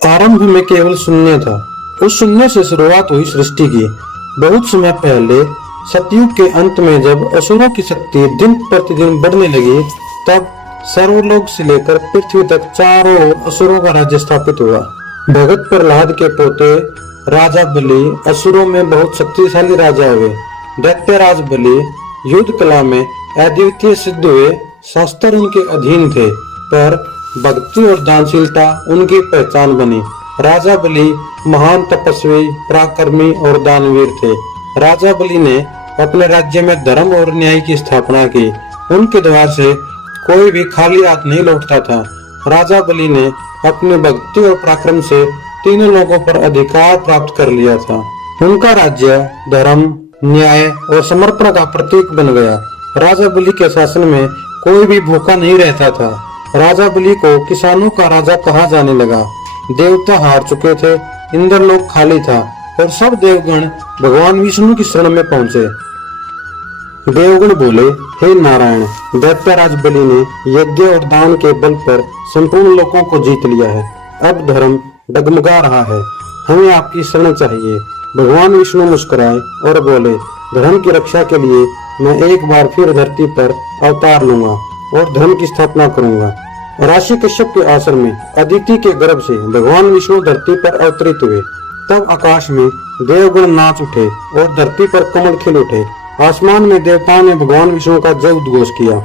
आरंभ में केवल शून्य था। उस शून्य से शुरुआत हुई सृष्टि की। बहुत समय पहले सतयुग के अंत में जब असुरों की शक्ति दिन प्रतिदिन बढ़ने लगी, तब सर्वलोक से लेकर पृथ्वी तक चारों ओर असुरों का राज्य स्थापित हुआ। भगत प्रहलाद के पोते राजा बलि असुरों में बहुत शक्तिशाली राजा हुए। दैत्यराज बलि युद्ध कला में अद्वितीय सिद्ध हुए। शास्त्र उनके अधीन थे, पर भक्ति और दानशीलता उनकी पहचान बनी। राजा बलि महान तपस्वी, पराक्रमी और दानवीर थे। राजा बलि ने अपने राज्य में धर्म और न्याय की स्थापना की। उनके द्वार से कोई भी खाली हाथ नहीं लौटता था। राजा बलि ने अपनी भक्ति और पराक्रम से तीनों लोगों पर अधिकार प्राप्त कर लिया था। उनका राज्य धर्म, न्याय और समर्पण का प्रतीक बन गया। राजा बलि के शासन में कोई भी भूखा नहीं रहता था। राजा बलि को किसानों का राजा कहा जाने लगा। देवता हार चुके थे, इंद्रलोक खाली था और सब देवगण भगवान विष्णु की शरण में पहुंचे। देवगण बोले, हे नारायण, दैत्यराज बलि ने यज्ञ और दान के बल पर संपूर्ण लोकों को जीत लिया है। अब धर्म डगमगा रहा है, हमें आपकी शरण चाहिए। भगवान विष्णु मुस्कुराए और बोले, धर्म की रक्षा के लिए मैं एक बार फिर धरती पर अवतार लूंगा और धर्म की स्थापना करूंगा। राशि कश्यप के आश्रम में अदिति के गर्भ से भगवान विष्णु धरती पर अवतरित हुए। तब आकाश में देवगण नाच उठे और धरती पर कमल खिल उठे। आसमान में देवताओं ने भगवान विष्णु का जय उद्घोष किया।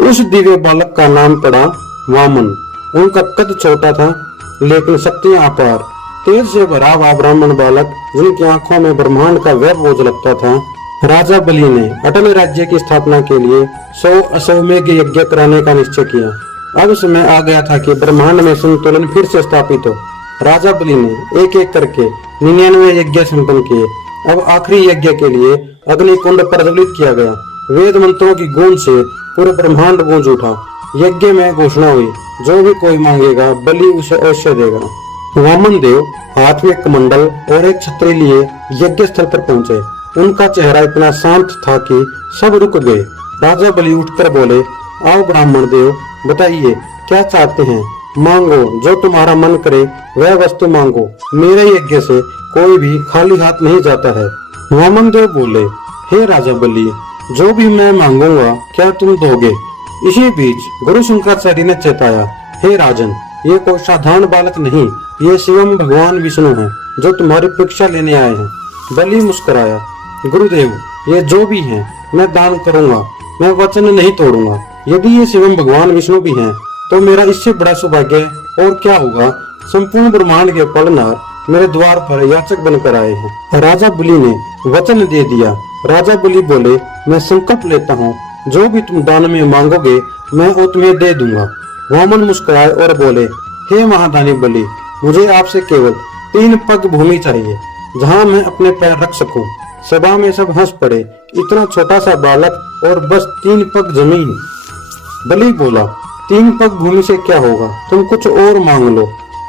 उस दिव्य बालक का नाम पड़ा वामन। उनका कद छोटा था, लेकिन शक्तियां अपार। तेज से भरा हुआ ब्राह्मण बालक, जिनकी आंखों में ब्रह्मांड का वैभव झलकता था। राजा बलि ने अटल राज्य की स्थापना के लिए 100 अश्वमेध यज्ञ कराने का निश्चय किया। अब समय आ गया था कि ब्रह्मांड में संतुलन फिर से स्थापित हो। राजा बलि ने एक एक करके 99 यज्ञ संपन्न किए। अब आखिरी यज्ञ के लिए अग्निकुंड प्रज्वलित किया गया। वेद मंत्रों की गूंज से पूरे ब्रह्मांड गूंज उठा। यज्ञ में घोषणा हुई, जो भी कोई मांगेगा बलि उसे अवश्य देगा। वामन देव हाथ में कमंडल और एक छतरी लिए यज्ञ स्थल पर पहुंचे। उनका चेहरा इतना शांत था कि सब रुक गए। राजा बलि उठकर बोले, आओ ब्राह्मण देव, बताइए क्या चाहते हैं। मांगो, जो तुम्हारा मन करे वह वस्तु मांगो। मेरे यज्ञ से कोई भी खाली हाथ नहीं जाता है। वामन देव बोले, हे राजा बलि, जो भी मैं मांगूंगा क्या तुम दोगे? इसी बीच गुरु शंकराचार्य ने चेताया, हे राजन, ये कोई साधारण बालक नहीं, ये शिवम भगवान विष्णु हैं, जो तुम्हारी परीक्षा लेने आए हैं। बलि मुस्कुराया, गुरुदेव, ये जो भी हैं मैं दान करूंगा, मैं वचन नहीं तोड़ूंगा। यदि ये शिवम भगवान विष्णु भी हैं, तो मेरा इससे बड़ा सौभाग्य और क्या होगा। संपूर्ण ब्रह्मांड के पालनहार मेरे द्वार पर याचक बनकर आए हैं। राजा बलि ने वचन दे दिया। राजा बलि बोले, मैं संकल्प लेता हूँ, जो भी तुम दान में मांगोगे मैं वो तुम्हें दे दूंगा। वामन मुस्कुराए और बोले, हे महादानी बलि, मुझे आपसे केवल 3 पग भूमि चाहिए, जहाँ मैं अपने पैर रख सकूं। सभा में सब हंस पड़े। इतना छोटा सा बालक और बस 3 पग जमीन। बलि बोला, 3 पग भूमि से क्या होगा, तुम कुछ और मांग लो।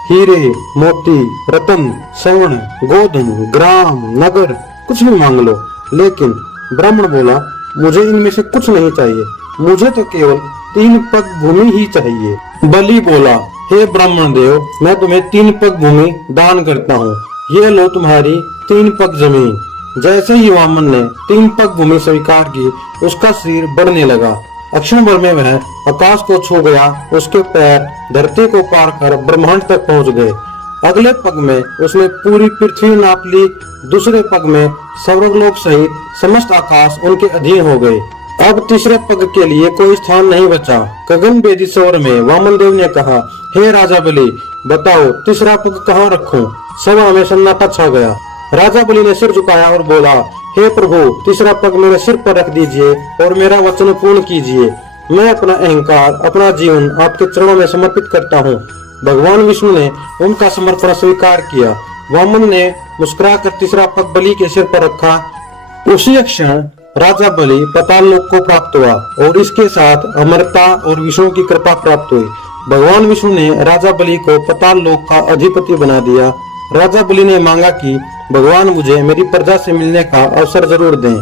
हीरे, मोती, रतन, स्वर्ण, गोधन, ग्राम, नगर, कुछ भी मांग लो। लेकिन ब्राह्मण बोला, मुझे इनमें से कुछ नहीं चाहिए, मुझे तो केवल 3 पग भूमि ही चाहिए। बलि बोला, हे ब्राह्मण देव, मैं तुम्हें 3 पग भूमि दान करता हूँ। ये लो तुम्हारी 3 पग जमीन। जैसे ही वामन ने 3 पग भूमि स्वीकार की, उसका शरीर बढ़ने लगा। अक्षण भर में वह आकाश को छू गया। उसके पैर धरती को पार कर ब्रह्मांड तक पहुंच गए। अगले पग में उसने पूरी पृथ्वी नाप ली। दूसरे पग में स्वर्गलोक सहित समस्त आकाश उनके अधीन हो गए। अब तीसरे पग के लिए कोई स्थान नहीं बचा। गगन भेदी स्वर में वामन देव ने कहा, हे राजा बलि, बताओ तीसरा पग कहाँ रखूं? सभा में सन्नाटा छा गया। राजा बलि ने सिर झुकाया और बोला, हे प्रभु, तीसरा पग मेरे सिर पर रख दीजिए और मेरा वचन पूर्ण कीजिए। मैं अपना अहंकार, अपना जीवन आपके चरणों में समर्पित करता हूँ। भगवान विष्णु ने उनका समर्पण स्वीकार किया। वामन ने मुस्कुराकर तीसरा पग बलि के सिर पर रखा। उसी क्षण राजा बलि पाताल लोक को प्राप्त हुआ और इसके साथ अमरता और विष्णु की कृपा प्राप्त हुई। भगवान विष्णु ने राजा बलि को पाताल लोक का अधिपति बना दिया। राजा बलि ने मांगा कि भगवान मुझे मेरी प्रजा से मिलने का अवसर जरूर दें।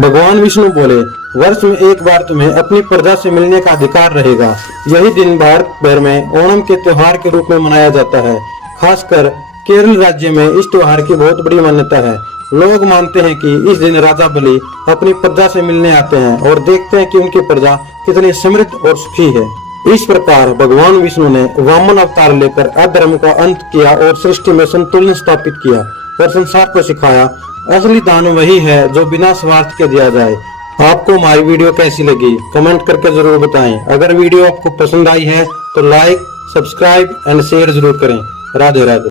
भगवान विष्णु बोले, वर्ष में एक बार तुम्हें अपनी प्रजा से मिलने का अधिकार रहेगा। यही दिन भारत भर में ओणम के त्योहार के रूप में मनाया जाता है। खासकर केरल राज्य में इस त्योहार की बहुत बड़ी मान्यता है। लोग मानते हैं कि इस दिन राजा बलि अपनी प्रजा से मिलने आते हैं और देखते हैं कि उनकी प्रजा कितनी समृद्ध और सुखी है। इस प्रकार भगवान विष्णु ने वामन अवतार लेकर अधर्म का अंत किया और सृष्टि में संतुलन स्थापित किया और संसार को सिखाया असली दान वही है जो बिना स्वार्थ के दिया जाए। आपको हमारी वीडियो कैसी लगी कमेंट करके जरूर बताएं। अगर वीडियो आपको पसंद आई है तो लाइक, सब्सक्राइब एंड शेयर जरूर करें। राधे राधे।